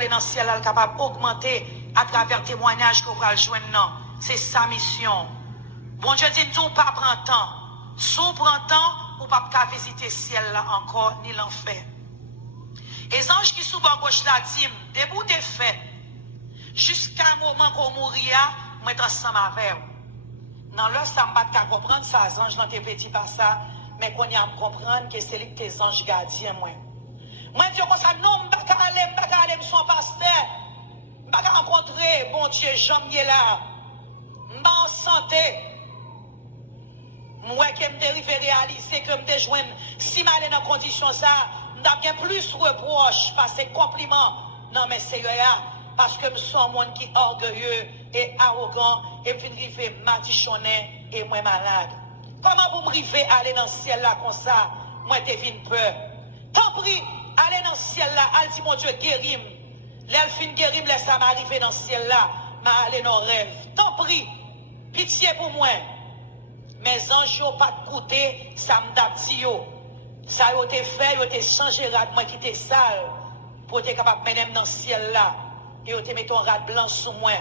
aller dans le ciel, elle est capable d'augmenter à travers témoignages qu'on va joindre. C'est sa mission. Bon Dieu dit, nous pas prendre temps. Si on prend temps, on ne peut pas visiter le ciel là encore, ni l'enfer. Et les anges qui sont à gauche là, disent, debout des faits, jusqu'à un moment qu'on mourir, moi je ensemble avec vous. Dans l'heure, ça ne va pas comprendre ça, les anges, dans tes petits pas ça, mais qu'on y a à comprendre que c'est les tes anges gardiens, moi. Moi, je dis comme ça, non, je ne vais pas aller, je suis un pasteur. Je ne vais pas rencontrer, bon Dieu, Jean là. Je suis en santé. Moi, qui me dérive réaliser que me joindre, si je suis dans condition ça, je suis plus reproche, parce que compliment. Non, mais c'est là, parce que je suis un monde qui est orgueilleux et arrogant, et puis je suis matichonné et moi malade. Comment vous me rivez aller dans le ciel là comme ça? Moi, je viens peur. Tant pis, aller dans le ciel là, allez dit mon Dieu, guérim. L'elfine guérim, laisse ça m'arriver dans le ciel là, mais aller dans le rêve. Tant pis, pitié pour moi. Mes anges n'ont pas goûté, ça me dit yo. Ça a été fait, ils ont changé rat, moi qui était sale, pour être capable de mener dans le ciel là. Et ils ont mis un rat blanc sous moi.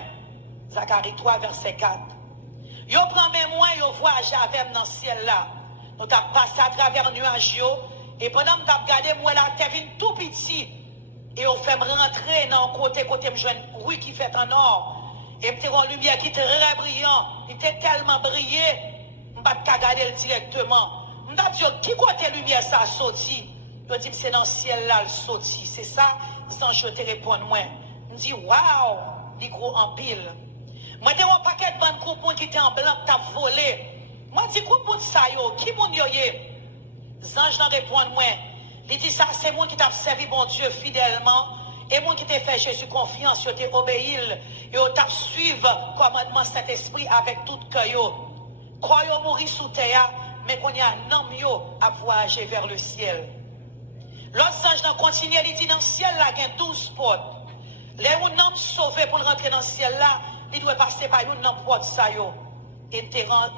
Zacharie 3, verset 4. Ils prennent mes moyens, ils voyagent avec dans le ciel là. Nous avons passé à travers le nuage, et pendant que nous avons regardé, moi là, tu es tout petit. Et on fait me rentrer dans le côté, me joindre, oui, qui fait en or. Et puis une lumière qui était très brillant, il était tellement brillé, je ne peux pas regarder directement. Je me dis, qui côté lumière ça sorti? Je dis, c'est dans le ciel là, le sorti. C'est ça, sans je te répondre, moi. Je me dis, waouh, il gros en pile. Moi, j'ai un paquet de bandes coupons qui étaient en blanc, qui t'a volé. Moi, je dis, coupons ça, yo, qui mon yo yé? Zange n'en répond, moi. Il dit, ça, c'est moi qui t'a servi, mon Dieu, fidèlement. Et moi qui t'ai fait Jésus confiance, je t'ai obéi. Et je t'ai suivi commandement Saint-Esprit avec tout cœur. Croyons mourir sous terre, mais qu'on y a un homme à voyager vers le ciel. L'autre ange n'a continué, il dit, dans le ciel, là, il y a 12 portes. Les hommes sauvés pour rentrer dans le ciel, là, il doit passer par une porte, ça, yo. Et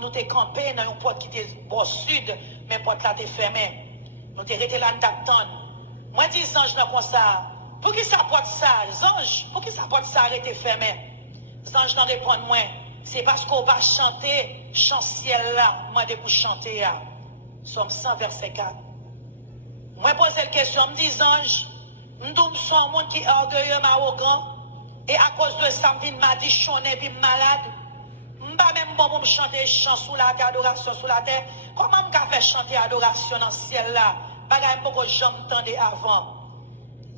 nous t'es campé dans une porte qui était au sud, mais la porte là était fermée. Nous t'es resté là d'attendre. Moi, je dis, les anges, comme ça. Pour qui ça porte ça, les anges? Pour qui ça porte ça arrêté fermé? Les anges n'en répondent moins. C'est parce qu'on va chanter, chant ciel là, moi de vous chanter là. Somme 100, verset 4. Moi, pose la question, me dis ange, nous sommes un monde qui est orgueilleux, arrogant, et à cause de ça, je m'a dit, je suis malade. Je ne pas même bon pour me chanter chant sous la terre, adoration sous la terre. Comment je peux faire chanter adoration dans le ciel là? Pas beaucoup de gens m'entendaient avant.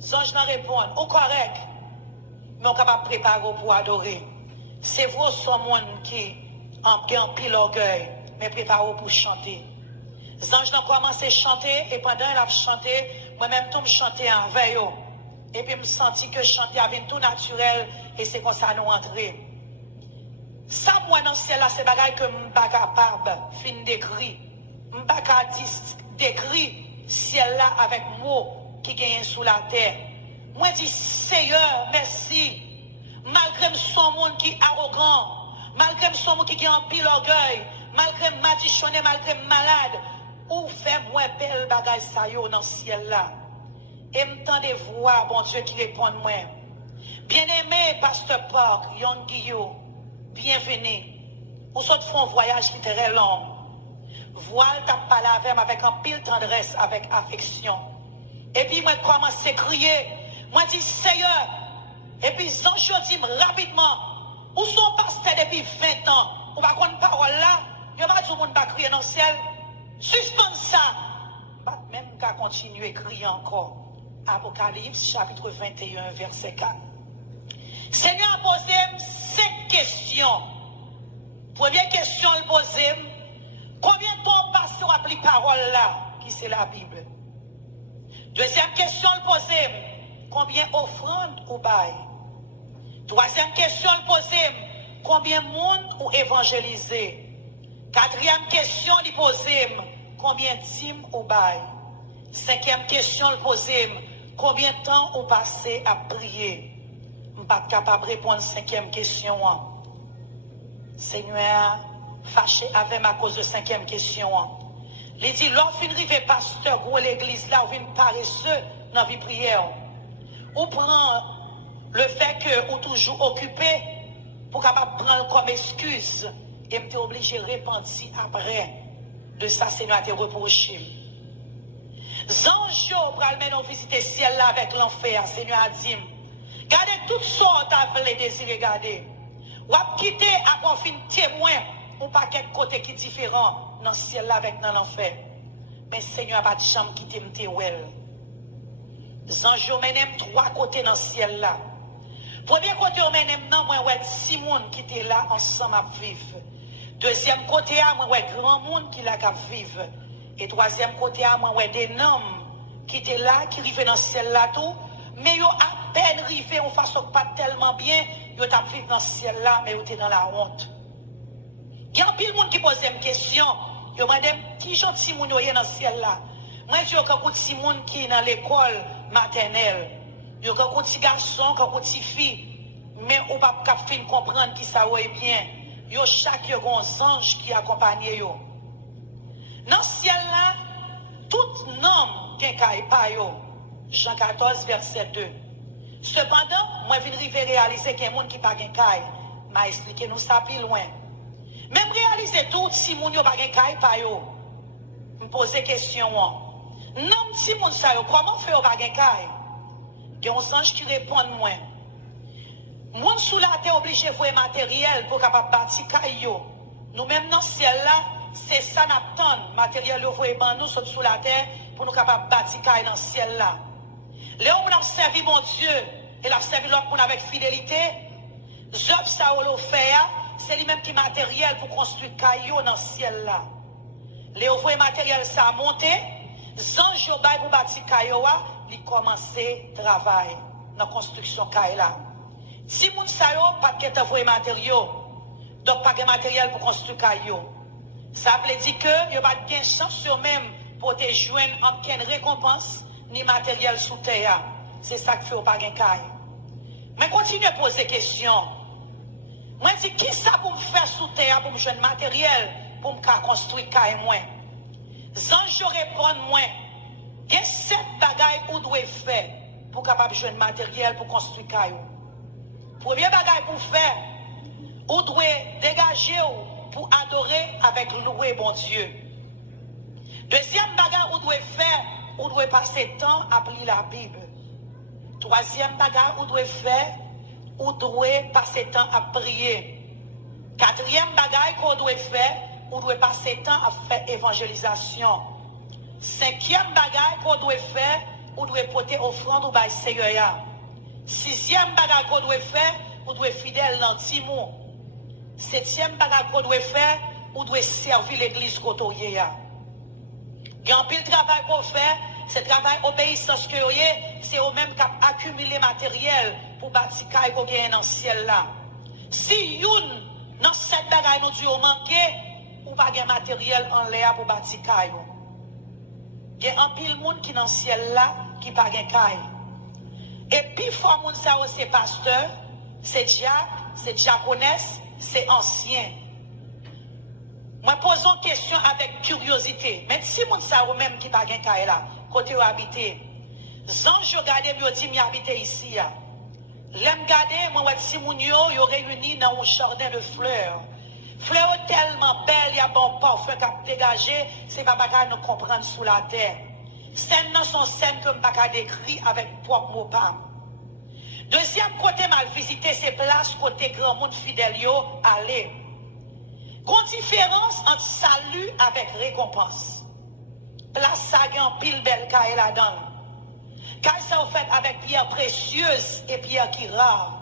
Les anges n'en répondent, au correct, mais on est capable de préparer pour adorer. C'est vous, ce monde qui en pile orgueil, mais préparez-vous pour chanter. Les anges ont commencé à chanter, et pendant qu'ils ont chanté, moi-même, tout me chantais avec eux. Et puis, je me sentis que chanter avait tout naturel, et c'est comme ça nous entrer. Ça, moi, dans le ciel, là, c'est bagaille que je ne suis pas capable de fin d'écrire. Je ne suis pas capable d'écrire ciel là avec mots qui gagnent sous la terre. Moi, je dis, Seigneur, merci. Malgré son monde qui est arrogant, malgré son monde qui est en pile orgueil, malgré matichonné, malgré malade, ou fait moins belle bagaille ça yo dans le ciel là. Et m'tendez voir, bon Dieu, qui répond moi. Bien-aimé, Pasteur Park, Yon Guillaume, bienvenue. Ou soit font un voyage qui est très long. Voile t'a parlé avec un pile tendresse, avec affection. Et puis moi commence à crier. Moi dis Seigneur. Et puis je dis rapidement. Où sont pasteur depuis 20 ans? On va prendre parole là. Il n'y a pas tout le monde qui crier dans le ciel. Suspends ça. Même qu'à continuer à crier encore. Apocalypse chapitre 21 verset 4. Seigneur a posé 5 questions. Première question, il pose. Combien de temps passe sur applique parole là, qui c'est la Bible? Deuxième question, il pose. Combien offrandes ou bail? Troisième question, il pose. Combien de monde ou évangélisé? Quatrième question, il pose. Combien de dîmes ou bail? Cinquième question, il pose. Combien de temps ou passé à prier? Je ne suis pas capable de répondre à la cinquième question. Seigneur, fâché avec ma cause de cinquième question. Il dit, lorsqu'on arrive pasteur ou l'église là, on vient paresseux dans la vie prière. On prend Le fait que ou toujours occupé pour capable prendre comme excuse et m'était obligé de repentir après de ça Seigneur a te reproché. Zanjo pral men nous visiter ciel là avec l'enfer Seigneur a dit gardez toutes sortes à les désirer garder. Ou a quitter à pour fin témoin ou pas quelque côté qui différent dans ciel là avec dans l'enfer. Mais Seigneur a pas de chambre quitter m'te wel. Zanjo menem trois côtés dans ciel là. Premier côté on menem nan moi ouais six monde qui était là ensemble à vivre. Deuxième côté à moi ouais grand monde qui là cap vivre. Et troisième côté à moi ouais des hommes qui étaient là qui rivaient dans ciel là tout mais yo à peine rivé en façon pas tellement bien yo t'a vivre dans ciel là mais yo était dans la honte. Il y a un pile monde qui pose une question yo madame qui gentil moun yo dans ciel là. Moi je quand petit monde qui dans l'école maternelle yo quand petit garçon quand petit fille mais on pas cap fin comprendre qui ça ouais bien yo chaque yo gon ange qui accompagne yo. Dans ciel là tout nom qui kay pa yo Jean 14 verset 2. Cependant, moi viens river réaliser qu'il y a monde qui pas gen kay, m'a expliqué nous ça plus loin. Même réaliser tout si moun yo pas gen kay pa yo. Me poser question non si moun sa yo comment faire pas gen kay? Gen un ange qui répond moi. Moun sous la terre obligé voir matériel pour capable bâtir kay yo. Nous même dans ciel là, c'est ça n'attend matériel yo voyer ban nous sous la terre pour nous capable bâtir kay dans ciel là. Léon on a servi mon Dieu et l'a servi l'autre monde avec fidélité. Job ça ou fait c'est lui même qui matériel pour construire caillou dans le ciel là. Léon voit matériel ça monter, Zanj yo bay pour bâtir caillou il commencer travail dans construction caillou là. Si moun sa yo pas que t'envoyer matériaux donc pas de matériel pour construire caillou. Ça veut dire que yo pas de chance sur même pour te joindre aucune récompense ni matériel sous terre. C'est ça que fait pas gain caille. Mais continue à poser questions. Moi dis qui ça pour me faire sous terre pour me joindre matériel pour me construire caille moi. Zanj répond moi. Il y a 7 bagailles ou doit faire pour capable joindre matériel pour construire caille. Premier bagaille pour faire ou doit dégager pour adorer avec louer bon Dieu. Deuxième bagaille ou doit faire ou doit passer temps à lire la Bible. Troisième bagarre, ou doit faire, ou doit passer temps à prier. Quatrième bagarre qu'on doit faire, ou doit passer temps à faire évangélisation. Cinquième bagarre qu'on doit faire, ou doit porter offrande au bail Seigneur. Sixième bagarre qu'on doit faire, ou doit fidèle dans Timon. Septième bagarre qu'on doit faire, ou doit servir l'église côtoyée. Il y a un pile travail qu'on fait, c'est travail obéissance que c'est au même cap accumuler matériel pour bâtir caille qu'on gagne dans le ciel là. Si une dans cette bagaille nous dit manquer ou pas de matériel en l'air pour bâtir caille. Il y a un pile monde qui dans le ciel là qui pas de caille. Et puis fort monde ça c'est pasteur, c'est diacre, c'est diaconesse, c'est ancien. Moi pose une question avec curiosité. Mais si moun sa ou même qui pas gen kay là, côté où habiter. Zanj yo gade yo dit mi habiter ici ya. L'aime gade moi wè si moun yo réuni dans un jardin de fleurs. Fleurs tellement belles, y a bon parfum qui dégagé, c'est pas bagay nous comprendre sous la terre. Scènes nan sont scènes que m'baka décrit avec propre mot pas. Deuxième côté mal visité c'est place côté grand monde fidèle yo aller. Grande différence entre salut avec récompense. Place ça en pile belle caille là-dedans. Car ça au fait avec pierre précieuse et pierre qui rare.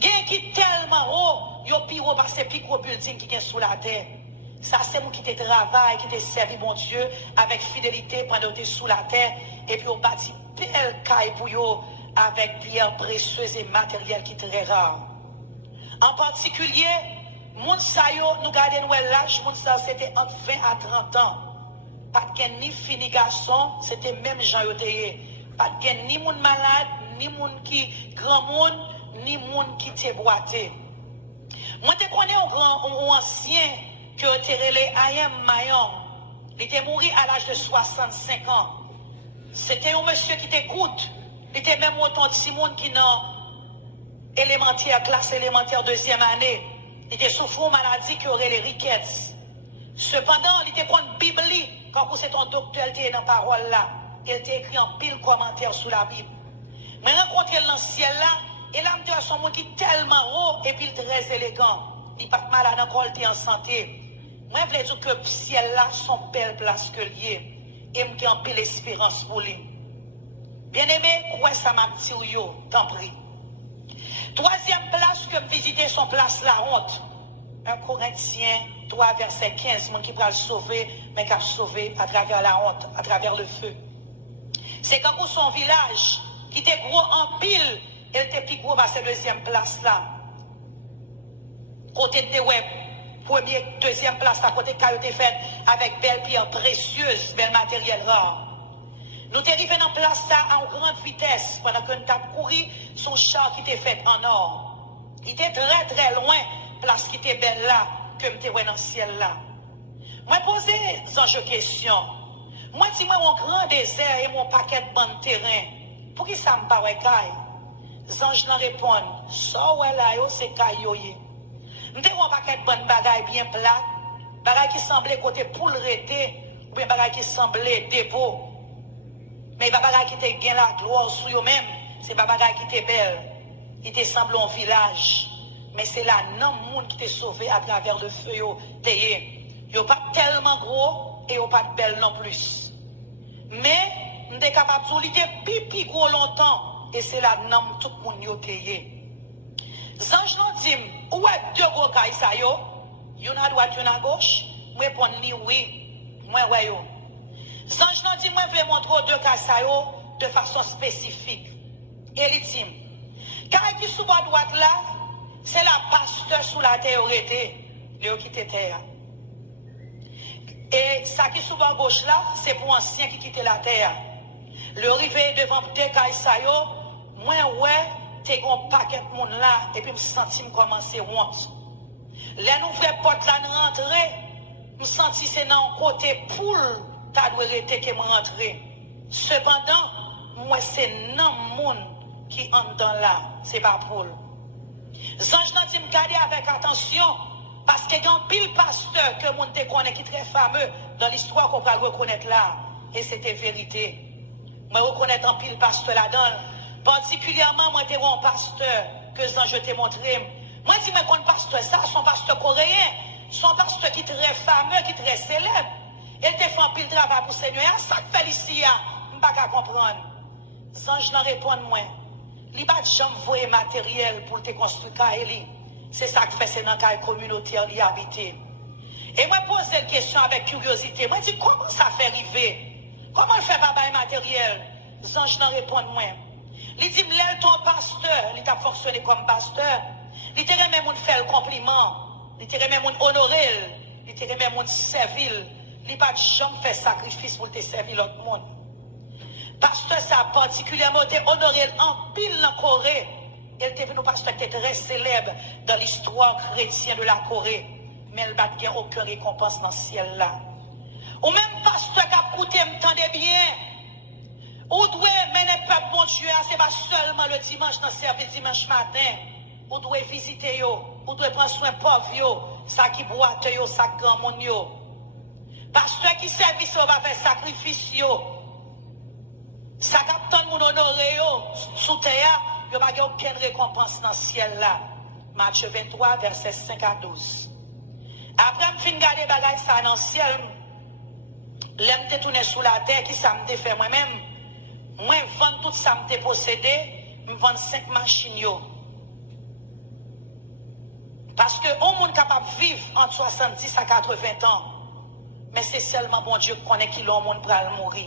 Gen qui tellement haut, yo pi haut parce que plus gros building qui est sous la terre. Ça c'est moi qui te travaille, qui te servi bon Dieu avec fidélité pendant que tu es sous la terre et puis on bâtit belle caille pour yo avec pierre précieuse et matériel qui est très rare. En particulier moun sa yo nous garder nous l'âge moun sa c'était entre 20 à 30 ans. Pas de ni fini garçon, c'était même Jean Yoteye. Pas de ni moun malade, ni moun qui grand monde, ni moun qui te boité. Moi te connais un grand un ancien que te relé Ayem Mayon. Il était mort à l'âge de 65 ans. C'était un monsieur qui t'écoute. Il était même autant de Simone qui n'a élémentaire, classe élémentaire deuxième année. Il était souffrant maladie qui aurait les rickets. Cependant, il était contre Bible. Quand c'est ton docteur, il était dans la parole là. Il était écrit en pile commentaire sous la Bible. Je rencontré dans le ciel là, et là, je suis un monde qui est tellement haut et puis très élégant. Il n'est pas malade encore, il est en santé. Moi, je veux dire que le ciel là, son belle place que lié. Et je en pile espérance pour lui. Bien aimé, quoi ça m'a dit, t'en prie. Troisième place que je visiter son place la honte. 1 Corinthiens 3, verset 15, mon qui peut le sauver, mais qui a sauvé à travers la honte, à travers le feu. C'est quand son village, qui était gros en pile, elle était plus gros à cette deuxième place là. Côté de web, première, deuxième place là, côté qui a été faite avec belles pierres précieuses, bel matériel rare. Nous sommes arrivés dans place ça en grande vitesse pendant que nous avons couru son char qui était fait en or. Il était très très loin, place qui était belle là, que nous étions dans le ciel là. Moi, posé une question. Moi, dis moi mon grand désert et mon paquet de bon terrain. Pour qui ça me paraît caille? Zange n'en répondent. Ça ouais là, c'est caille yo. Nous avons un paquet de bonnes bagailles bien plates, bagailles qui semblaient côté poule rété, ou bien bagailles qui semblaient dépôt. Mais les bagailles qui étaient bien la gloire sur eux-mêmes, c'est pas bagailles qui étaient belles. Ils étaient semblés en village. Mais c'est là, non, monde qui t'est sauvé à travers le feu, ils n'ont pas tellement gros et ils n'ont pas de belles non plus. Mais, nous sommes capables de dire pipi gros longtemps, et c'est là, non, tout le monde est payé. Zange nous dit, où est deux gros cailles ça yo? Y'en à droite, y'en à gauche? Moi, réponds oui. Moi, ouais yo. Zange nous dit, moi, je vais montrer deux cailles ça yo de façon spécifique. Et il dit, car qui sous bas droite là, c'est la pasteur sous la terre le qui était terre. Et ça qui sous bas gauche là, c'est pour ancien qui quittait la terre. Le rivet devant deux cailles ça yo, moi ouais, t'es un paquet de monde là, et puis me senti me commencer honte. Là nous fait porte là rentrer, me senti c'est dans côté poule, t'as dû rester que me rentrer. Cependant, moi c'est non monde qui entre dans là, c'est pas poule. Zange nan dit me garder avec attention, parce qu'il y a un pile pasteur que monde te connaît qui est très fameux dans l'histoire qu'on peut reconnaître là, et c'était vérité. Moi reconnaître un pile pasteur là-dedans. Particulièrement, moi, j'étais un pasteur que je t'ai montré. Moi, je dis, mais quand pasteur, ça, son pasteur coréen, son pasteur qui est très fameux, qui est très célèbre. Il te fait un pile travail pour le Seigneur. Ça que fait ici, je ne peux pas comprendre. Sans je n'en réponds moins. Il n'y a pas de chambre voyer matériel pour te construire. C'est ça que fait, c'est dans la communauté où il habite. Et moi, pose cette question avec curiosité. Moi, je dis, comment ça fait arriver? Comment il fait pas de matériel? Sans je n'en réponds moins. Il dit, l'aile ton pasteur, il t'a fonctionné comme pasteur. Il t'a même fait le compliment. Il t'a même honoré. Il t'a même servi. Il n'a pas de jamais fait sacrifice pour te servir l'autre monde. Pasteur, ça particulièrement été honoré en pile en Corée. Il était venu pasteur qui était très célèbre dans l'histoire chrétienne de la Corée. Mais il n'a pas aucune récompense dans le ciel là. Ou même pasteur qui a coûté, m'entendez bien. Ou doit mener peuple bon Dieu, c'est pas seulement le dimanche dans le service dimanche matin. Ou doit visiter yo, ou doit prendre soin pauvre yo, ça qui boite yo, ça grand monde yo. Pasteur qui service va faire sacrifice yo. Ça capte moun honoré yo sous terre, yo pas aucune récompense dans le ciel là. Matthieu 23 verset 5 à 12. Après me fin garder bagay ça dans le ciel, l'aime te tourner sous la terre qui ça me fait moi-même. Moi, vendre tout ça, me possédé, me vendre 5 machines. Parce que on monde capable de vivre entre 70 à 80 ans. Mais c'est seulement bon Dieu qui connaît qui l'on monde pour mourir.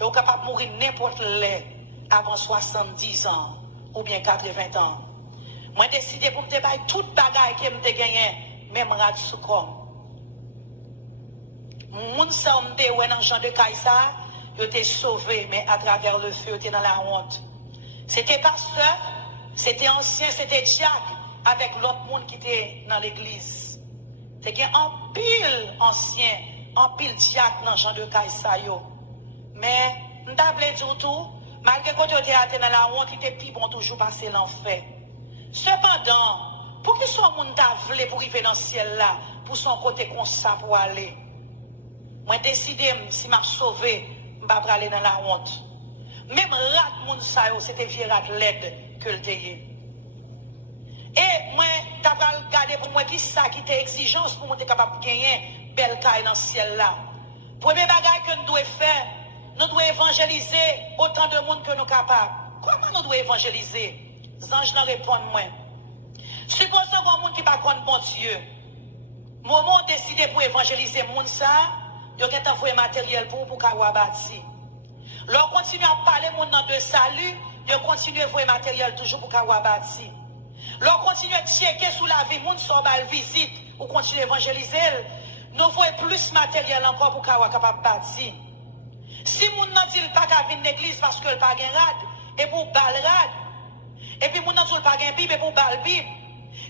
Et on est capable de mourir n'importe l'heure avant 70 ans ou bien 80 ans. Moi, j'ai décidé pour me déballer toute bagaille que me gagné, même rad sous comme. Moun sa me dé ouais dans Jean de Kaïsa. Ils étaient sauvés, mais à travers le feu, ils étaient dans la honte. C'était pasteur, c'était ancien, c'était diacre, avec l'autre monde qui était dans l'église. C'était un pile ancien, un pile diacre dans Jean de Caïsayo. Mais, je ne dire tout, malgré que tu étais dans la honte, il était plus bon toujours passer l'enfer. Cependant, pour que soit monde t'a voulu pour arriver dans le ciel là, pour son côté comme ça pour aller. Moi décidé si m'a sauvé, m'pa pas aller dans la honte. Même rat moun sa yo, c'était vieux rat laide que le teye. Et moi t'as pas regarder pour moi qui ça qui était exigence pour moi être capable de gagner belle caille dans le ciel là. Premier bagage que nous devons faire, nous devons évangéliser autant de monde que nous sommes capables. Comment nous devons évangéliser? Les anges n'en répondent moins. Supposons qu'on monde qui pas contre bon Dieu. Moment décidé pour évangéliser monde ça, il y a envoyé matériel pour qu'on bâti. Leur continue à parler monde dans de salut, il continue à envoyer matériel toujours pour qu'on bâti. Leur continue à checker sous la vie monde sur bal visite ou continue à évangéliser. Nous voyons plus matériel encore pour qu'on soit capable de bâtir. Si moun nan dit pas qu'à venir l'église parce que le pas gen rad et pour bal rad. Et puis moun nan dit pas gen bible et pour bal bible.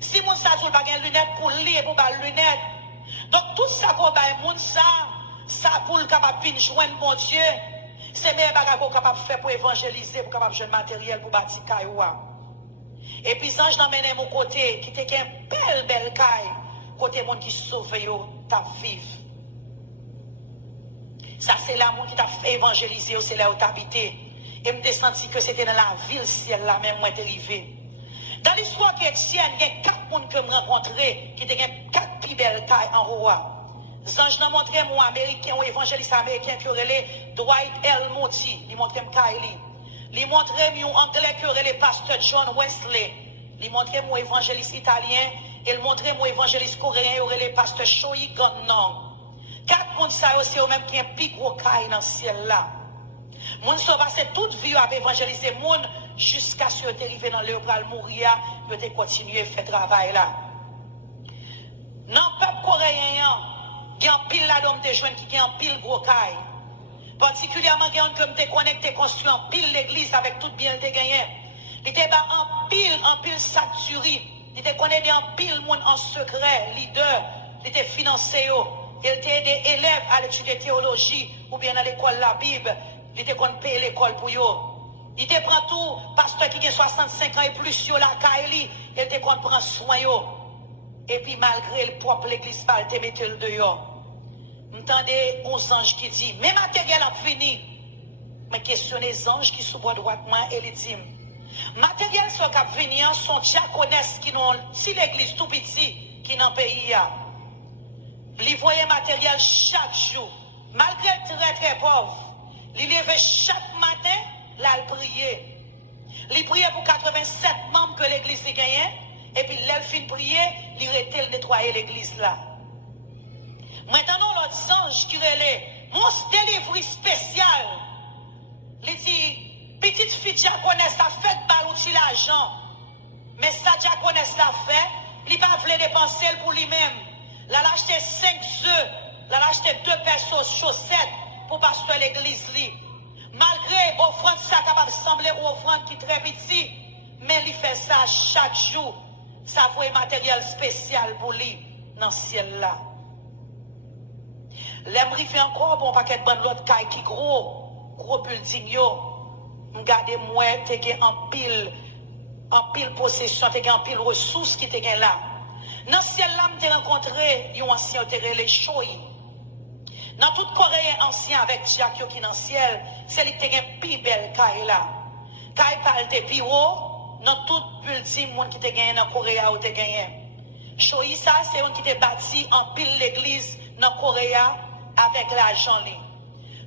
Si moun sa dit pas gen lunettes pour lire et pour bal lunettes. Donc tout ça qu'on bail moun ça pour le capable venir joindre bon Dieu. C'est meilleur bagage qu'on capable faire pour évangéliser pour capable joindre matériel pour bâtir cailloua. Et puis ange n'amène mon côté qui était une belle caille côté monde qui sauve yo ta vivre. Ça, c'est là qui t'a fait évangéliser, c'est là où t'as habité. Et me senti que c'était dans la ville ciel là même, moi, t'es arrivé. Dans l'histoire chrétienne, il y a 4 personnes que je rencontré qui étaient 4 plus belles tailles en roi. Les anges m'ont montré, moi, américain, ou évangéliste américain, qui aurait Dwight L. Moody, il montré Kylie. Il montré, mon anglais, qui aurait le pasteur John Wesley. Il montré, mon évangéliste italien. Il montré, mon évangéliste coréen, il aurait le pasteur Choi Gon-Nong. 4 personnes, ça aussi, même qui ont un plus gros caille dans le ciel là. Moun sont passé toute vie à évangéliser moun jusqu'à ce que tu arrives dans le bras mourir, tu te continuer à faire travail là. Dans le peuple coréen, il y a un pile là-dedans de jeunes qui ont un pile gros caille. Particulièrement, il y a un qui te connecté, construit un pile l'église avec tout bien te gagné. Il était en pile saturé. Il te connecté en pile monde en secret, leader. Il était financé. Il était des élèves à l'étude de théologie ou bien à l'école de la Bible. Il était qu'on paye l'école pour eux. Il te prend tout, pasteur qui a 65 ans et plus sur la Kaili, il te qu'on prend soin yo. Et puis malgré le propre l'église, il te mette le dehors. M'entendez 11 anges qui dit, mais matériel a fini. Mais questionne les anges qui sont droitement et les dit, matériel soit cap venir sont diaconesses qui n'ont si l'église tout petit qui n'en pays ya. Il voyait matériel chaque jour, malgré très très pauvre. Il levait chaque matin, là il priait. Il priait pour 87 membres que l'église gagnait, et puis il fin prier, il était le nettoyer l'église là. Maintenant, l'autre ange qui relève, mon délivre spécial. Il dit, petite fille diaconesse a fait balouti l'argent, mais sa diaconesse l'a fait, il n'a pas voulu dépenser pour lui-même. Il a acheté 5 œufs, il a acheté 2 paires chaussettes pour pasteur l'église. Malgré l'offrande, ça capable sembler une offrande qui est très petite, mais il fait ça chaque jour. Ça fait matériel spécial pour lui dans le ciel là. L'aimerie fait encore bon paquet de bonnes l'autre caille qui gros building yo. Regardez moi, t'es en pile possession, t'es en pile ressources qui t'es là. Dans le ciel là, m'te rencontré un ancien terre les Choi. Dans tout Coréen ancien avec Jack qui dans le ciel, c'est lui qui a une plus belle caille là. Caille parle de plus haut, dans tout building monde qui te gagné dans Corée ou te gagné. Choi ça c'est un qui te bâti en pile l'église dans Corée avec l'argent li.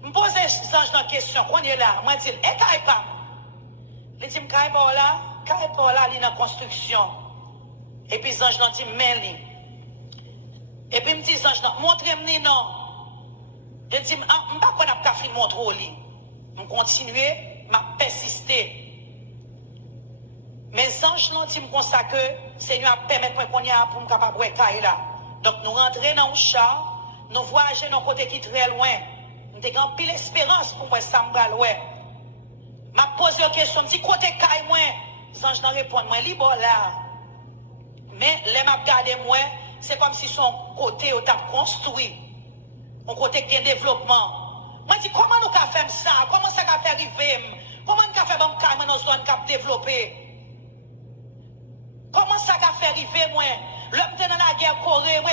Me pose une question, on est là, moi dis et caille pas. Il dit caille pas là, il dans construction. Et puis les anges n'ont dit mais li. Et puis me dit les anges montrez-moi non. Je dis, je ne sais pas qu'on a pas fait montrer li. Je continue, je persister. Mais les anges n'ont dit comme ça que le Seigneur a permis qu'on y a pour me capable de faire là. Donc nous rentrons dans le char, nous voyageons dans un côté qui est très loin. Nous avons pile espérance pour moi, ça me va loin. Je pose une question, je dis, côté caille moi, les anges n'ont répondu, moi, libre là. Mais les m'a regardé moi, c'est comme si son côté était construit. On côté qui est développement. Moi je dis comment nous avons fait ça? Comment ça a fait arriver? Comment nous avons fait bon calme dans zone qui a développé? fait arriver, moi. L'homme était dans la guerre Corée, moi,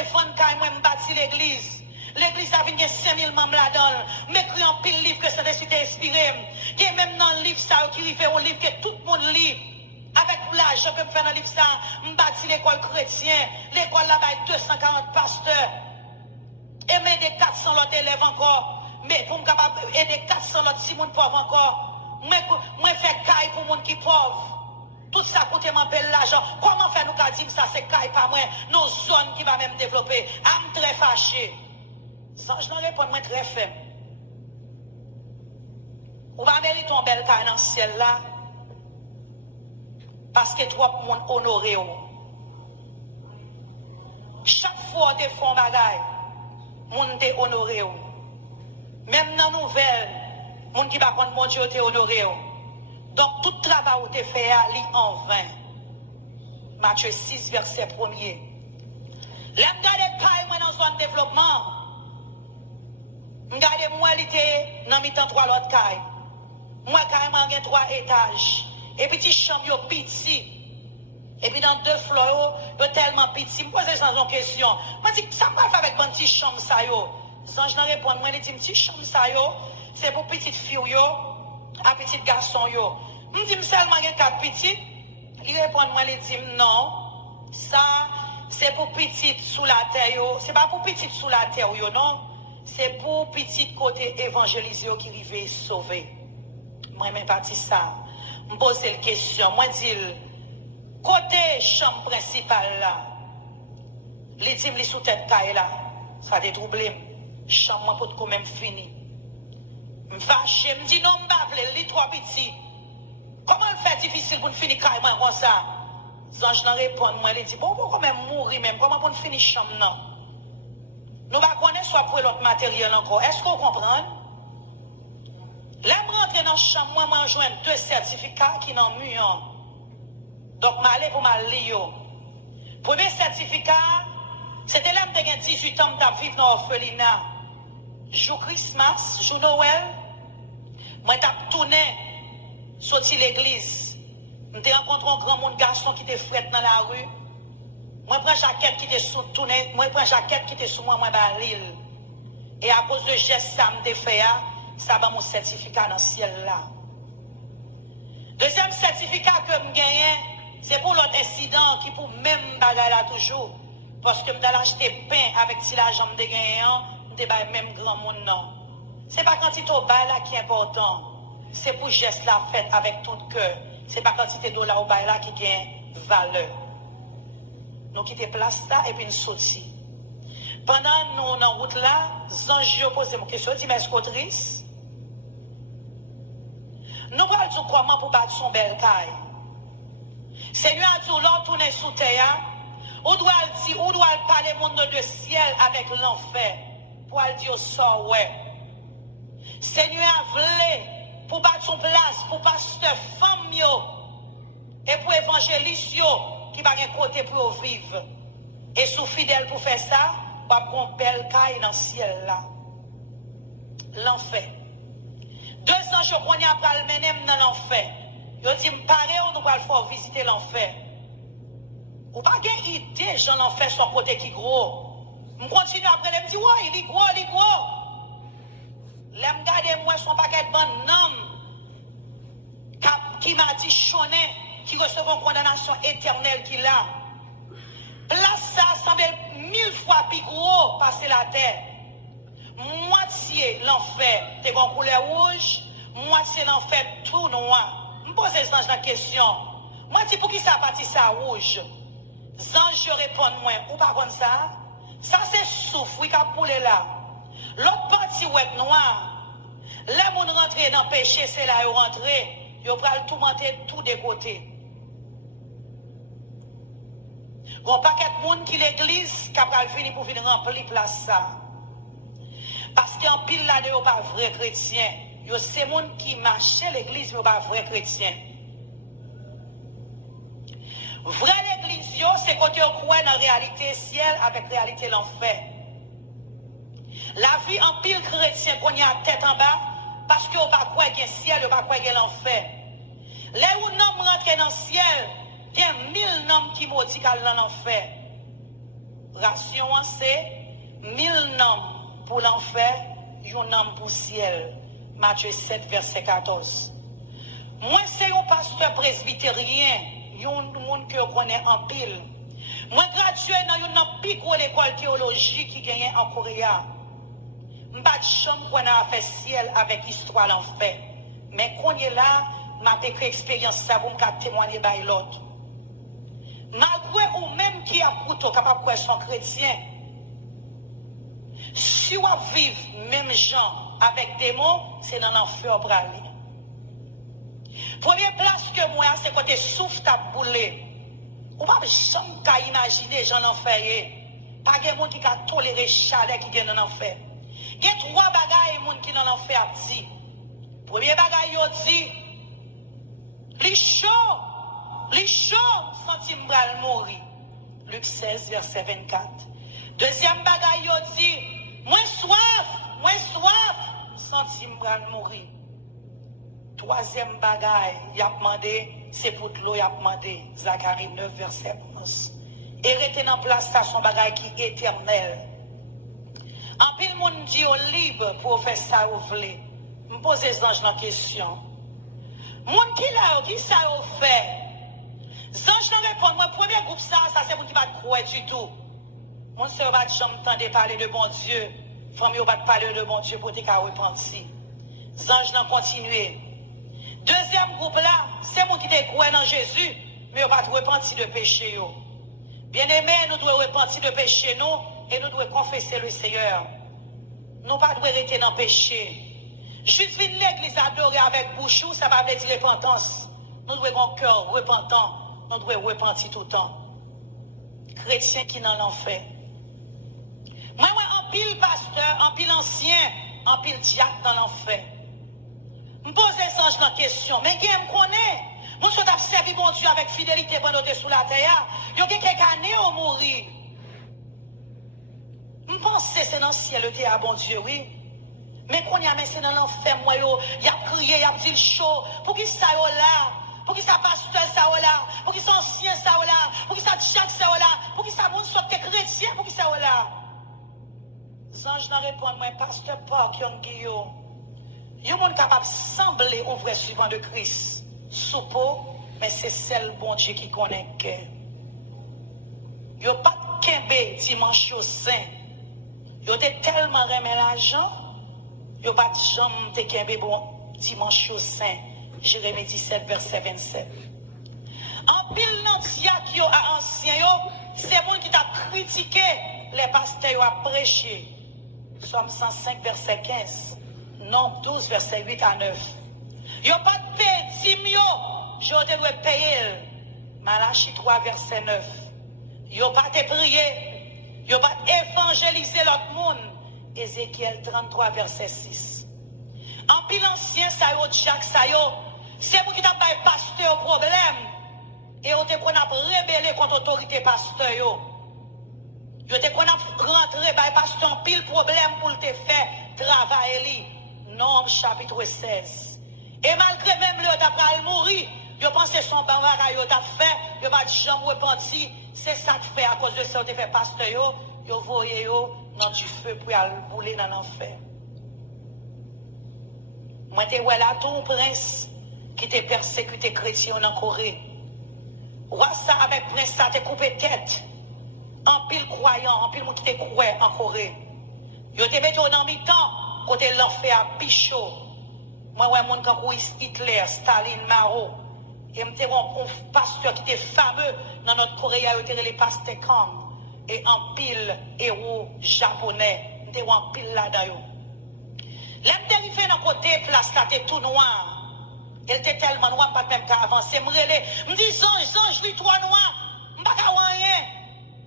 moi, bâti l'église. L'église a venu 5000 membres là-dedans. M'écrit un pile livre que ça décide d'inspirer. Il y a même dans le livre ça qui arrive un livre que tout le monde lit. Avec l'argent que je fais dans le livre ça, je bâti l'école chrétienne. L'école là-bas, 240 pasteurs. Et mais des 400 autres élèves encore. Mais pour me capable aider 400 autres si moun pauvre encore. Moi faire caille pour moun qui pauvre. Tout ça coûte m'appelle l'argent. Comment faire nous qu'à dire ça c'est caille pas moi, nos zones qui va même développer. Am très fâché. Sans je n'en réponds moi très faible. Ou va mériter ton bel caille dans le ciel là. Parce que trop moun honoré. Chaque fois que tu fais un bagage, moun te honoré. Même dans la nouvelle, moun qui va contre mon Dieu te honoré. Donc tout travail que tu fait en vain. Matthieu 6, verset 1er. L'aime garder caille moi dans zone développement. M'gade moi il était dans mi-temps 3 l'autre caille. Moi carrément j'ai 3 étages. Et puis petit chambre yo petit. Et puis dans 2 floors yo tellement petit. Me pose sans question. Moi dis ça va faire avec bon petit chambre ça yo. Sans je répondre moi il dit petit chambre ça yo, c'est pour petite fille yo, à petit garçon yo. Me dit seulement j'ai 4 petites. Il répond moi il dit non. Ça c'est pour petite sous la terre yo, c'est pas pour petite sous la terre yo non. C'est pour petit côté évangélisé qui rive sauver. Moi même pas dit ça. Me pose la question, moi dis côté chambre principale là. Les dit li sous tête caille là, ça te troublé. Chambre pour quand même fini. Me fâché, me dit non m'bavle, li trop petit. Comment le fait difficile pour finir caille moi comme ça? Zange n'en répond moi, il dit bon pour quand même mourir même, comment pour finir chambre non? Nous va connaître soit pour l'autre matériel encore. Est-ce qu'on comprend? Là, je rentre dans la chambre, moi, je joins 2 certificats qui n'ont mû. Donc, je vais aller pour ma lire. Premier certificat, c'était là que j'ai 18 ans, je vivre dans l'orphelinat. Jour Christmas, jour Noël, moi, je tourné, sorti l'église. Je rencontré un grand monde garçon qui était fret dans la rue. Moi, je prends jaquette qui était sous tourné, moi, je prends jaquette qui était sous moi, moi, je l'île. Et à cause de geste, ça me fait, ça va mon certificat dans le ciel là. Deuxième certificat que je gagne, c'est pour l'autre incident qui pour même bagaille là toujours. Parce que je vais acheter pain avec si l'argent de gagner, je vais même grand monde non. C'est pas quantité de bail là qui est important. C'est pour geste la fête avec tout le cœur. C'est pas quantité de dollars au bail là qui gagne valeur. Nous quittons place là et puis nous sortis. Pendant nous en route là, Zanjio pose une question, dit mais est-ce qu'on triste? Nous allons dire comment pour battre son bel caille. Seigneur a dit, l'on tourne sous terre, on doit dire, on doit parler monde de ciel avec l'enfer. Pour dire ça, ouais. Seigneur a voulu pour battre son place, pour pasteur femme et pour évangéliste qui va un côté pour vivre. Et sous fidèle pour faire ça, pas qu'on belle caille dans le ciel là. L'enfer. 2 ans, je crois après le mener dans l'enfer. Je dis, pareil, on doit faire visiter l'enfer. Ou pas une idée, j'en l'enfer sur côté qui gros. Je continue après, je me dis, ouais, il est gros, il est gros. Je me garde, moi, son paquet de bon homme qui m'a dit, choné, qui recevait une condamnation éternelle qu'il a. Place ça semble 1000 fois plus gros passer la terre. Moitié l'enfer, t'es en couleur rouge, moitié l'enfer tout noir. Je me pose la question. Moi, dis pour qui ça partit ça rouge? Zange, je réponds moi, ou pas comme ça? Ça c'est souffle, oui, qui a poulé là. L'autre partie ouais noir. Les gens rentrent dans le péché, c'est là ils rentrent. Ils vont tout monter tout des côtés. Il y a un paquet de monde qui l'église qui a fini pour venir remplir place ça. Parce qu'en pile là, ils ne sont pas vrais chrétiens. C'est des gens qui marchent l'église, mais ils ne sont pas vrais chrétiens. Vrai l'église, c'est quand on croit dans la réalité ciel avec la réalité l'enfer. La vie en pile chrétien qu'on y a tête en bas, parce qu'on ne pas croire qu'il y a ciel, on ne pas croire qu'il y a l'enfer. Là où nous rentrons dans le ciel, il y a 1000 noms qui maudit dans l'enfer. Ration, c'est 1000 noms pour l'enfer, un nom pour le ciel. Matthieu 7, verset 14. Moi, c'est un pasteur presbytérien, un monde que je connais en pile. Moi, gradué dans une pique l'école théologique qui gagne en Corée. Je ne sais pas qu'on a fait ciel avec l'histoire de l'enfer. Mais quand on est là, je vais expérience ça pour me témoigner par l'autre. Malgré ou même qui a plutôt capable de son chrétien, si on vit même gens avec des mots, c'est dans l'enfer pour aller. Première place que moi, c'est quand tu souffles ta boulée. On ne peut pas imaginer gens l'enfer. Pas de monde qui a toléré chalet qui vient dans l'enfer. Il y a 3 bagailles qui sont dans l'enfer. Premier bagaille, il dit, les chauds, sentim bral mourir. Luc 16, verset 24. Deuxième bagaille, il dit, moins soif, sentim bral mourir. Troisième bagaille, il a demandé, c'est pour l'eau, il a demandé, Zacharie 9, verset 11. Et rester dans place, ça son bagaille qui est éternel. En pile, monde dit au libre pour faire ça ou voulez. Me pose les anges la question. Monde qui là, qui ça ou fait? Les anges nous répondent, moi, premier groupe ça c'est pour qui va te croire du tout. Mon soeur va jamais parler de bon Dieu. Famille va te parler de bon Dieu pour te repentir. Les anges n'ont continué. Deuxième groupe là, c'est mon qui te croit dans Jésus, mais on va te repentir de péché. Bien aimé, nous devons repentir de péché nous et nous devons confesser le Seigneur. Nous ne devons pas rester dans le péché. Juste venir l'église adorer avec bouche, ça va dire repentance. Nous devons avoir un cœur repentant. Nous devons repentir tout le temps. Chrétiens qui dans l'enfer. Moi, en pile pasteur, en pile ancien, en pile diacre dans l'enfer. Je me pose la question, mais qui me connaît? Moi, je suis servi mon Dieu avec fidélité pendant que sous la terre. Il y a quelques années à mourir. Je pense que c'est dans le ciel, le théâtre, bon Dieu, oui. Mais quand il y a c'est dans l'enfer, moi, il y a crié, il y a dit le chaud. Pour qui ça là? Pour qui ça pasteur ça là? Pour qui ça ancien ça là? Pour qui ça Jacques ça là? Pour qui ça monde soit chrétien? Pour qui ça là? Les anges n'en répondent, moi, pasteur Park, Yon Guillaume. Il y a un monde capable de sembler un vrai suivant de Christ. Soupeau, mais c'est celle bon Dieu qui connaît que. Il n'y a pas de kembe dimanche au saint. Il y a tellement remis l'argent. Il n'y a pas de jambe de kembe bon dimanche au saint. Jérémie 17, verset 27. En pile non diacre yo à ancien yo, c'est monde qui t'a critiqué les pasteurs à prêcher. Somme 105, verset 15. Nombre 12, verset 8 à 9. Yo pas de paix, Timio, je dois payer. Malachie 3, verset 9. Yo pas te prier, yo pas évangéliser l'autre monde. Ézéchiel 33, verset 6. En pile ancien, ça yo, Jacques, ça yo, c'est vous qui t'a pas pasteur problème. Et on te qu'on a rebellé contre l'autorité pasteur yo. Yo te qu'on a rentré par pasteur en pile problème pour te faire travailler. Nombre chapitre 16. Et malgré même le t'a pas mourir, yo pense son barara yo t'a fait, yo pas jamais repenti, c'est ça que fait à cause de ça te fait pasteur yo voyé yo dans du feu pour aller bouler dans l'enfer. Moi te ouais là ton prince qui te persécuté chrétien en Corée. Roi ça avec prince ça te coupé tête. En pile croyant, en pile monde qui te croit en Corée. Yo te mis dans mi-temps côté l'enfer à Pichot. Moi, ouais, mon comme Hitler, Staline, Mao. Et m'te un pasteur qui était fameux dans notre Corée, il était les pasteurs Kang. Et en pile héros japonais. M'te en pile là-dedans. L'aime dérivé dans côté place là, t'es tout noir. Elle était tellement noire, pas même qu'à avancer. Me dit, Zange, lui, toi noir. M'pas qu'à rien.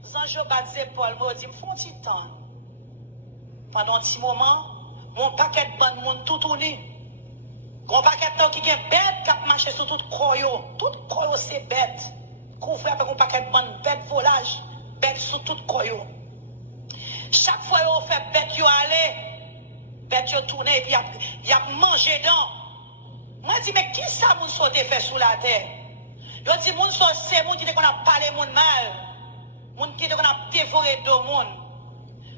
Zange, je bats les épaules, me dit, m'font petit temps. Pendant un petit moment, mon paquet de bonnes monde tout tourné. Mon paquet de temps qui est bête, qui a marché sur tout croyo. Tout croyo, c'est bête. Couvert avec un paquet de bonnes bêtes volage. Bête sur tout croyo. Chaque fois qu'on fait bête, yo aller, bête yo tourner, et puis y a mangé dedans. Moi, je dis, mais qui ça vous saute fait sous la terre? Yo dit moun sorcier, moun qui te qu'on a parlé moun mal. Moun qui te qu'on a dévoré de moun.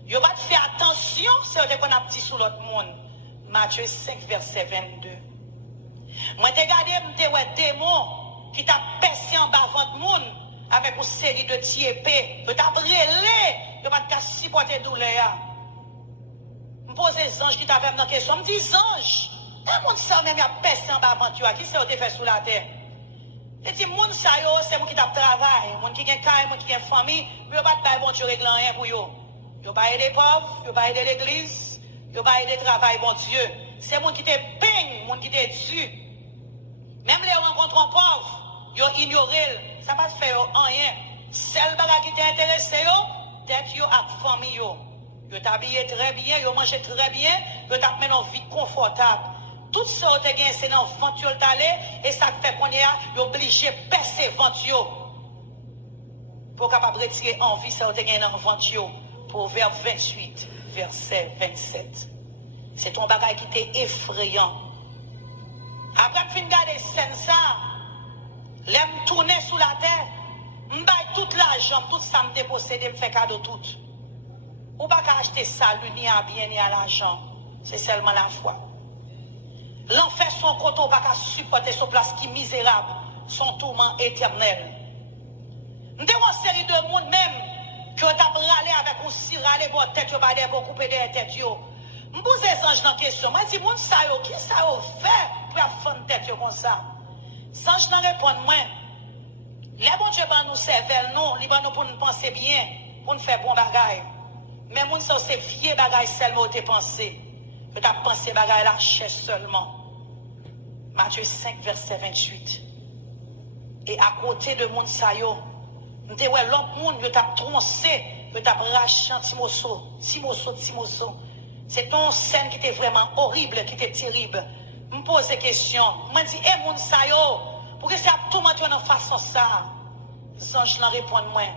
Yo va te faire attention, c'est te qu'on a dit sous l'autre monde. Matthieu 5 verset 22. Moi te regardé m'te ouais démon qui t'a percé en bas votre monde avec une série de tiépées. Yo t'a brûlé, yo pas te supporter douleur. Me pose les anges qui t'avaient dans question, me dit anges, tant qu'on ça même y a percé en bas votre qui c'est te fait sous la terre. Et dit moun sa yo c'est moun qui t'a travail, moun qui gen caille, moun qui gen famille, mais yo pas te bon Dieu régler rien pour yo. Yo pas aider pauvres, yo pas aider l'église, yo pas aider travail bon Dieu. C'est moun qui te peigne, moun qui te tue. Même les rencontres en pauvre, yo ignoré, ça pas faire rien. Seul bagage qui t'intéresse yo, tête yo ak famille yo. Yo t'habillé très bien, yo mangé très bien, yo t'a mené une vie confortable. Tout ça te gagne c'est dans ventre yo t'allé et ça fait qu'on est obligé percer ventre yo. Pour capable retirer envie ça te gagne dans ventre yo. Proverbe 28 verset 27. C'est ton bagage qui t'est effrayant. Après fin garder scène ça, l'aime tourner sous la terre, m'baille toute l'argent, tout ça me déposséder, me fait cadeau tout. Ou pas acheter ça, ni à bien ni à l'argent. C'est seulement la foi. L'enfer son côté, ou pas supporter son place qui misérable, son tourment éternel. Nous avons une série de monde même qui ont râlé avec un si râlé pour tête, pour couper des têtes. Je pose les anges dans la question. Je dis, moun sa yo, qui ça yo fait pour faire une tête comme ça? Les anges n'en répondent moins. Les bon Dieu va nous servir, non, il va nous pour nous penser bien, pour nous faire bon bagaille. Mais moun sa c'est vieux bagaille seulement te penser. Que tu as pensé bagaille la chaise seulement. Matthieu 5 verset 28. Et à côté de moun sa yo, nous te ouais l'autre monde que tu as troncé, que tu as raché un petit morceau. C'est ton scène qui était vraiment horrible, qui était terrible. Je me pose des questions. Je me dis, eh, moun sa yo, pourquoi ça a tout monté en façon ça? Les anges n'en répondent moins.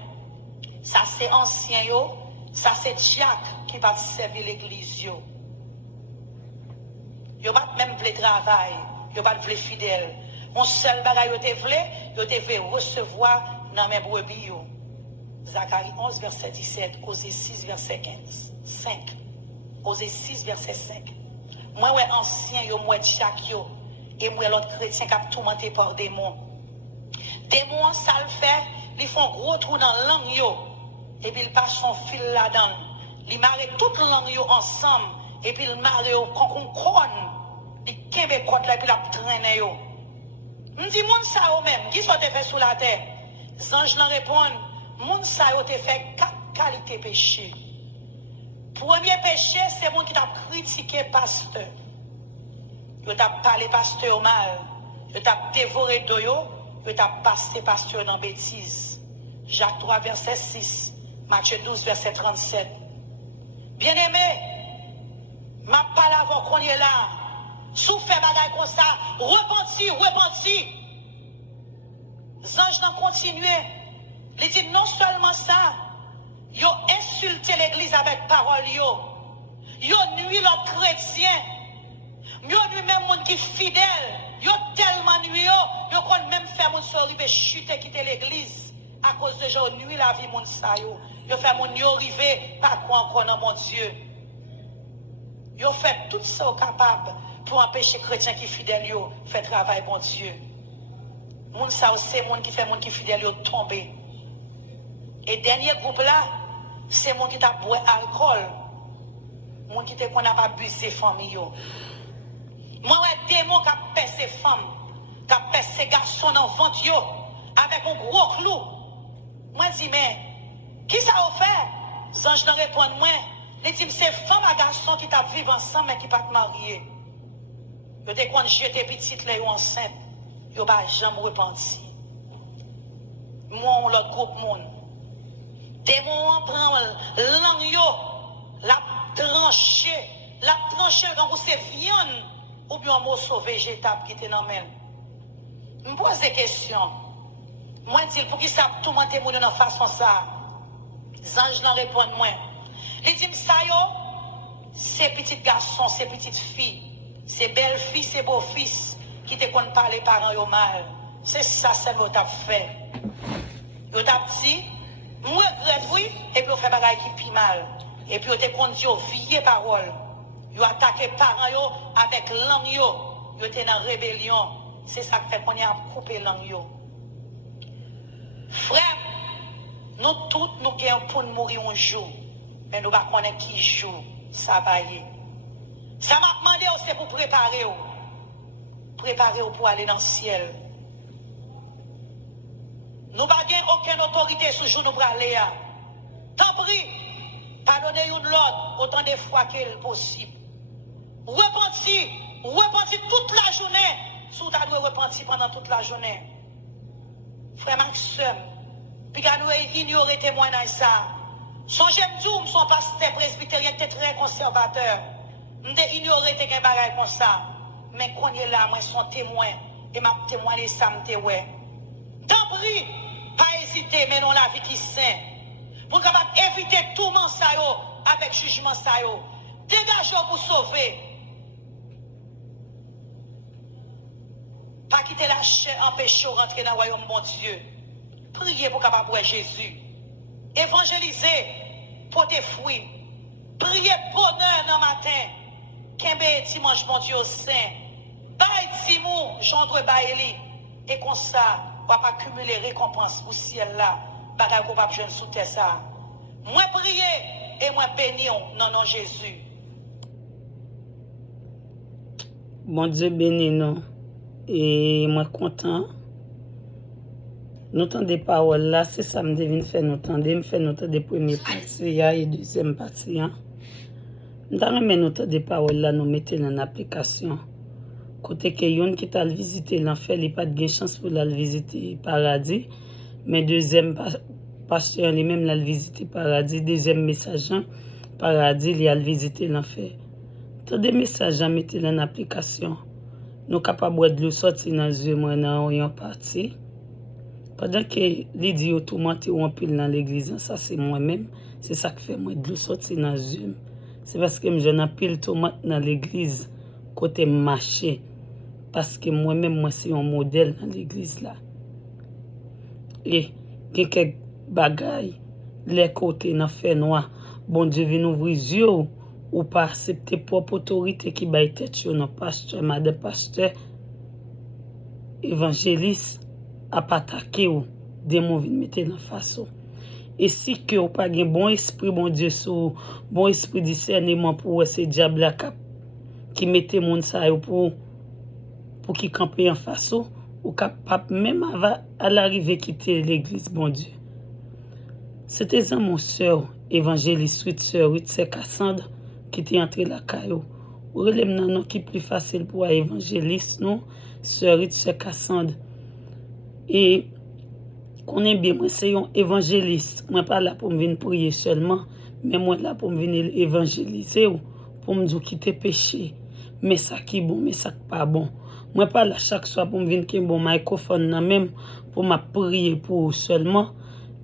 Ça c'est ancien yo, ça c'est Jacques qui va servir l'église yo. Yo pas même vle travail, yo pas vle fidèle. Mon seul bagage yo te vle recevoir dans mes brebis yo. Zacharie 11 verset 17, Osée 6 verset 15, 5. Osée 6 verset 5. Moi ouais ancien yo, moi Jacques yo, et moi l'autre chrétien qui a tourmenté par démons. Démons ça le fait, ils font gros trou dans la langue yo, et puis ils passent son fil là-dedans. Ils marrent toute langue yo ensemble, et puis ils marrent yo comme une couronne. Ils kembe côte là, et puis la traîne yo. On dit moun sa yo même, qui soit fait sous la terre? Les anges leur répondent, moun sa yo te fait 4 qualités péché. Premier péché, c'est moun qui t'a critiqué pasteur. Yo t'a parlé pasteur mal. Yo t'a dévoré de yo. Yo t'a passé pasteur dans bêtise. Jacques 3 verset 6. Matthieu 12 verset 37. Bien-aimé, ma parole avant qu'on y est là. Souffre bagaille comme ça. Repenti. Les anges n'ont continué. Ils disent non seulement ça. Yo insulté l'église avec parole yo. Yo nuit l'autre chrétien. Yo nuit même monde qui fidèle. Yo tellement nuit yo kon même fait moun so rive chuter quitter l'église à cause de yo nuit la vie moun sa yo. Yo fait moun yo rive pas quoi encore dans mon Dieu. Yo fait tout ça capable pour empêcher chrétien qui fidèle yo fait travail bon Dieu. Moun sa c'est moun qui fait moun qui fidèle yo tomber. Et dernier groupe là, c'est moun qui t'a boire alcool. Moun qui te qu'on a pas abusé famille yo. Moi ouais démon qui a percé femme, qui a percé garçon dans ventre yo avec un gros clou. Moi dis mais qui ça a fait? Les anges ne répondent moins. Les dit c'est femme et garçon qui t'a vivre ensemble mais qui pas marié. Yo te qu'on jeter petite là yo enceinte, yo pas jamais repenti. Moi on l'autre groupe monde. Démon prend langue yo, la trancher quand c'est viande ou bien un morceau végétable qui était dans la main. Je me pose des questions. Moi, je dis, pour qui ça tout monter mon dans façon ça? Les anges n'en répondent moins. Ils disent, ça yo, c'est petits garçons, c'est petites filles, c'est belles filles, c'est beaux fils qui te connaissent pas les parents yo mal. C'est ça, c'est ce que tu as fait. Tu as dit, moi, je oui, et puis on fait des choses qui pis mal. Et puis on te conduit au vieilles paroles. Vous attaqué les parents avec langue. Vous êtes dans rébellion. C'est ça qui fait qu'on a coupé langue. Frère, nous tous, nous gagnons pour mourir un jour. Mais nous ne connaissons pas qui jour ça va y. Ça m'a demandé, c'est pour préparer. Préparer pour aller dans le ciel. Nous n'avons aucune autorité sur jour nous pour aller. Tant pis, pardonnez une l'autre autant de fois qu'il possible. Repentir toute la journée. Si vous avez repentir pendant toute la journée. Frère Maxime, puis quand nous ignorer témoignage ça. Son j'aime tout, son pasteur presbytérien était très conservateur. Nous ignoré tes bagages comme ça. Mais quand il est là, moi, son témoin, et m'a témoigné ça, m'te ouais. Tant pis, pas hésiter, mais non la vie qui saint. Pour capable éviter tout le monde ça avec jugement ça. Dégagez pour sauver. Pas quitter la chair, empêcher de rentrer dans le royaume bon Dieu. Priez pour capable voir Jésus. Évangéliser pour tes fruits. Priez bonheur dans le matin. Qu'un dimanche bon Dieu saint. Bail Timou, Jean de Baéli. Et comme ça, on va pas accumuler récompense pour ciel là. Bagay qu'on va jeune sous terre ça. Moi prier et moi bénir non non Jésus. Bon Dieu béni nous. Et moi content. Nous entendons des paroles là, c'est ça me devine faire nous entendre, me faire nous entendre des premières parties et deuxième partie. Nous avons des paroles là, nous mettons en application. Côté que yon qui t'a visité l'enfer, il pas de chance pour la visiter paradis, mais deuxième pasteur lui-même l'a visité paradis, deuxième message paradis, il a visité l'enfer. Tous des messages à mettre en application. Nous capables de le sortir dans les yeux moi dans une partie. Pendant que les dit tout mentir ou en pile dans l'église, ça c'est moi-même, c'est ça qui fait moi de le sortir dans les yeux. C'est parce que je n'ai pile tomate dans l'église côté marché parce que moi-même moi c'est un modèle dans l'église là. Et il y a quelques bagailles les côtés dans fait noir. Bon Dieu vient ouvrir les yeux ou pas accepter propre autorité qui va être sur nos pasteur, madame pasteur évangéliste à pas attaquer ou des mots viennent mettre dans face. Et si que ou pas un bon esprit bon Dieu sur bon esprit discernement pour ces diable là qui mettait monde ça pour qui camper en face ou capable même à l'arrivée quitter l'église bon Dieu. C'était ça mon sœur évangéliste suite sœur c'est Cassandre qui était entré la caillou. Ou relève non qui plus facile pour évangéliste non sœur c'est Cassandre. Et qu'on est bien, moi c'est un évangéliste. Moi pas là pour me venir prier seulement, mais moi là pour me venir évangéliser ou pour me dire quitter péché. Mais ça qui est bon, mais ça qui pas bon. Moi pas là chaque soir pour me venir qui bon microphone là même pour m'a prier pour seulement,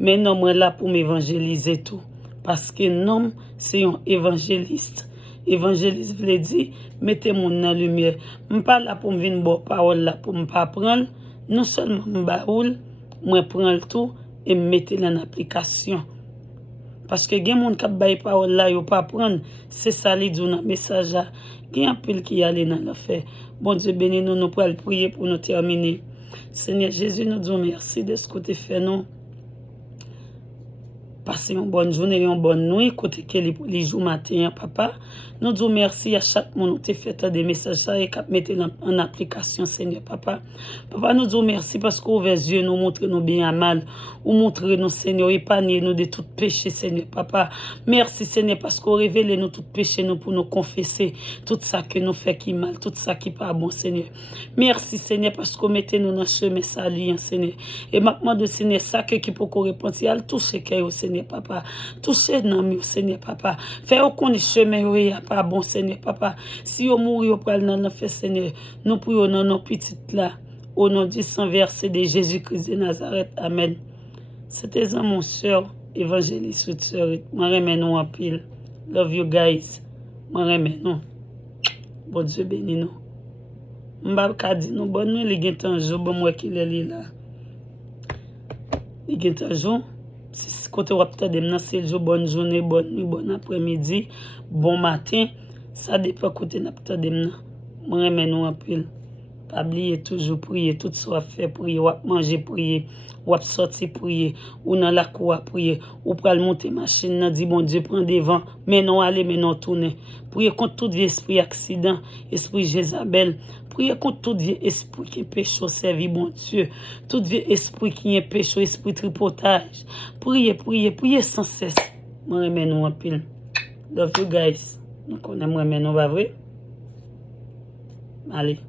mais non moi là pour m'évangéliser tout parce que non c'est un évangéliste. Évangéliste veut dire mettez mon dans la lumière. Moi pas là pour me venir bon parole là pour me pas prendre. Non seulement m'baoul, moi prends le tout et me mettre en application. Parce que gen moun k'ap bay parole là yo pas prendre, c'est ça li dit dans message là. Gen un pile qui aller dans l'affaire. Bon Dieu béni nous pour prier pour nous terminer. Seigneur Jésus nous disons merci de ce que tu fait nous. Passez une bonne journée et une bonne nuit. Côté que les jours matin, papa. Nous disons merci à chaque monde qui fait des messages et qui mettent en application, Seigneur, papa. Papa, nous disons merci parce qu'au les yeux, nous montrez nous bien à mal. Ou montrez nous, Seigneur, épargnez nous de tout péché, Seigneur, papa. Merci, Seigneur, parce qu'on révèle nous tout péché, nous pour nous confesser tout ça que nous fait qui mal, tout ça qui pas bon, Seigneur. Merci, Seigneur, parce qu'on mettez nous dans le chemin salut, Seigneur. Et maintenant, de Seigneur, ça qui peut repentir, elle touche que Seigneur, papa. Touchez nous, Seigneur, papa. Fais qu'on le chemin, oui, pas bon, Seigneur, papa. Si on mourit au pral dans l'enfer, Seigneur, nous prions dans nos petites là. Au nom du sang versé de Jésus-Christ de Nazareth. Amen. C'était ça, mon soeur, évangéliste, soeur. Moi, remets nous en pile. Love you guys. Moi, remets nous. Bon Dieu bénis nous. M'ba ka di nou bon nou li gen tanjou bon moi ki li là. Li gen tanjou. Si côté wap tande m'nan c'est jour bonne journée, bonne nuit, bon après-midi, bon matin, ça dépend côté n'a tande m'nan. Moi remen nou en pile. Pas oublier toujours prier, tout soit fait prier, ou manger prier, ou sortir prier, ou dans la cour prier, ou pral monter machine nan dit bon Dieu prend devant, mais non aller mais non tourner. Prier contre tout vieux esprit accident, esprit Jézabel. Priez contre tout vieux esprit qui péché au servi bon Dieu. Tout vieux esprit qui est péché, esprit tripotage. Priez sans cesse. Moi remen nou en pile. Love you guys. Nous connaissons moi mais non pas vrai. Allez.